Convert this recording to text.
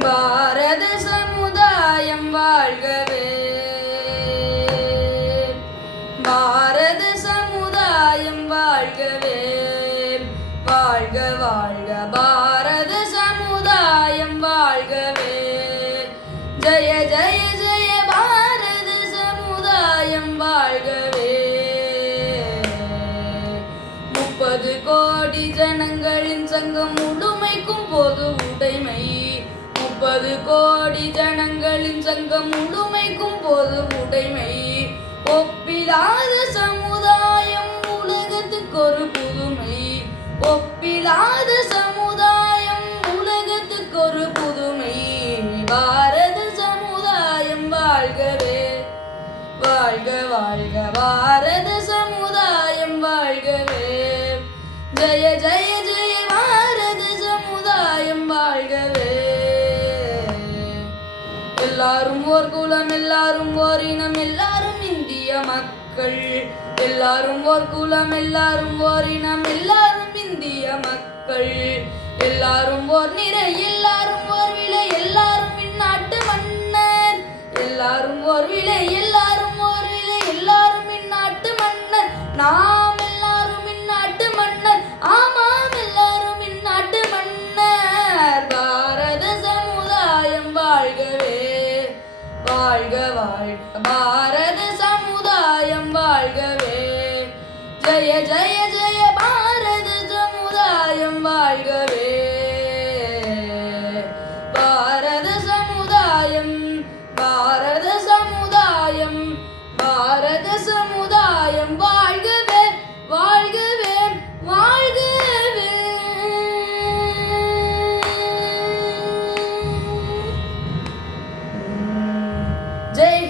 பாரத சமுதாயம் வாழ்கவே. பாரத சமுதாயம் வாழ்கவே. வாழ்க வாழ்க பாரத சமுதாயம் வாழ்கவே. ஜய ஜய ஜய பாரத சமுதாயம் வாழ்கவே. முப்பது கோடி ஜனங்களின் சங்கம் முழுமைக்கும் பொது முப்பது கோடி ஜனங்களின் சங்கம் முழுமைக்கும் பொது உடைமை. ஒப்பிலாத சமுதாயம் உலகத்துக்கு ஒரு புதுமை. ஒப்பிலாத சமுதாயம் உலகத்துக்கு ஒரு புதுமை. பாரத சமுதாயம் வாழ்கவே. வாழ்க வாழ்க பாரத சமுதாயம் எல்லாரும் ஓர் குலம் எல்லாரும் ஓர் இனம் எல்லாரும் இந்திய மக்கள். எல்லாரும் ஓர் குலம் எல்லாரும் ஓர் இனம் எல்லாரும் இந்திய மக்கள். எல்லாரும் ஓர் நிறை எல்லாரும் ஓர் விலை எல்லாரும் இந்நாட்டு மன்னர். எல்லாரும் ஓர் விலை எல்லாரும் ஓர் விலை எல்லாரும் இந்நாட்டு மன்னர். நான் வாழ்க வாழ்க. பாரத சமுதாயம் வாழ்கவே. ஜெய ஜெய ஜெய பாரத சமுதாயம் வாழ்கவே. பாரத சமுதாயம் பாரத ஜெய் ஹிந்த்